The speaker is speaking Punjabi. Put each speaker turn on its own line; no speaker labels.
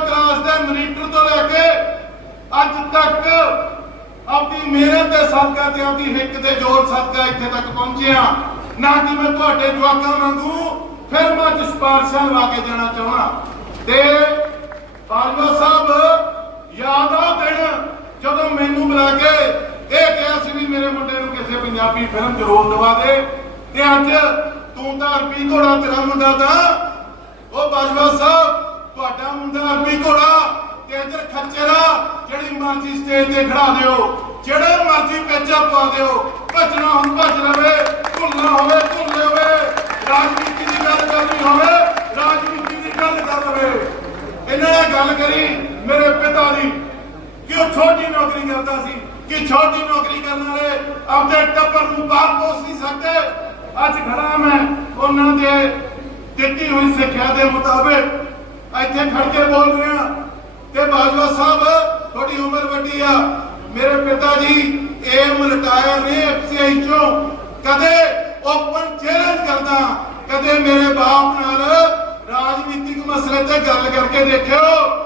ਕਲਾਸ ਦੇ ਮਨੀਟਰ ਤੋਂ ਲੈ ਕੇ ਅੱਜ ਤੱਕ ਆਪਣੀ ਮਿਹਨਤ ਦੇ ਸਦਕਾ ਤੇ ਆਪਣੀ ਹਿੱਕ ਦੇ ਜ਼ੋਰ ਸਦਕਾ ਇੱਥੇ ਤੱਕ ਪਹੁੰਚਿਆ ਨਾ ਕਿ ਮੈਂ ਤੁਹਾਡੇ ਜਵਾਕਾਂ ਵਾਂਗੂ ਫਿਰ ਮੈਂ ਜਸਪਾਰਸ਼ਾਂ ਲਾ ਕੇ ਜਾਣਾ ਚਾਹਣਾ ਤੇ ਬਾਜਵਾ ਸਾਹਿਬ, ਯਾਦ ਆ ਦਿਨ ਜਦੋਂ ਮੈਨੂੰ ਬੁਲਾ ਕੇ ਇਹ ਕਿਹਾ ਸੀ ਵੀ ਮੇਰੇ ਮੁੰਡੇ ਨੂੰ ਕਿਸੇ ਪੰਜਾਬੀ ਫਿਲਮ 'ਚ ਰੋਲ ਦਵਾ ਦੇ ਤੇ ਅੱਜ ਤੂੰ ਤਾਂ ਰਪੀ ਘੋੜਾ ਤੇਰਾ ਮੁੰਡਾ ਤਾਂ ਉਹ ਬਾਜਵਾ ਸਾਹਿਬ ਇੱਧਰ ਖੱਚਰਾ ਜਿਹੜੀ ਮਰਜ਼ੀ ਸਟੇਜ ਤੇ ਖੜਾ ਦਿਓ, ਜਿਹੜਾ ਮਰਜ਼ੀ ਪੇਚਾ ਪਾ ਦਿਓ, ਭੱਜਣਾ ਹੁਣ ਭੱਜ ਲਵੇ, ਭੁੱਲਣਾ ਹੋਵੇ ਭੁੱਲ ਲਵੇ ਰਾਜਨੀਤੀ ਦੀ ਗੱਲ ਕਰਨੀ ਹੋਵੇ, ਰਾਜਨੀਤੀ ਦੀ ਗੱਲ ਕਰ ਲਵੇ। ਇਹਨਾਂ ਨੇ ਗੱਲ ਕਰੀ ਮੇਰੇ ਪਿਤਾ ਦੀ ਕਿ ਉਹ ਛੋਟੀ ਨੌਕਰੀ ਕਰਦਾ ਸੀ, ਕਿ ਛੋਟੀ ਨੌਕਰੀ ਕਰਨ ਵਾਲੇ ਆਪਣੇ ਟੱਬਰ ਨੂੰ ਬਾਹਰ ਪੋਸ ਨਹੀਂ ਸਕਦੇ। ਅੱਜ ਖੜਾ ਮੈਂ, ਉਹਨਾਂ ਦੇ ਦਿੱਤੀ ਹੋਈ ਸਿੱਖਿਆ ਦੇ ਮੁਤਾਬਕ ਇੱਥੇ ਖੜ ਕੇ ਬੋਲ ਰਿਹਾ ਬਾਜਵਾ ਸਾਹਿਬ, ਤੁਹਾਡੀ ਉਮਰ ਵੱਡੀ ਆ। ਮੇਰੇ ਪਿਤਾ ਜੀ ਏਮ ਰਿਟਾਇਰ ਨੇ ਐਫਸੀਆਈ ਚੋਂ। ਕਦੇ ਓਪਨ ਚੈਲੰਜ ਕਰਦਾ, ਕਦੇ ਮੇਰੇ ਬਾਪ ਨਾਲ ਰਾਜਨੀਤਿਕ ਮਸਲੇ ਤੇ ਗੱਲ ਕਰਕੇ ਦੇਖਿਓ।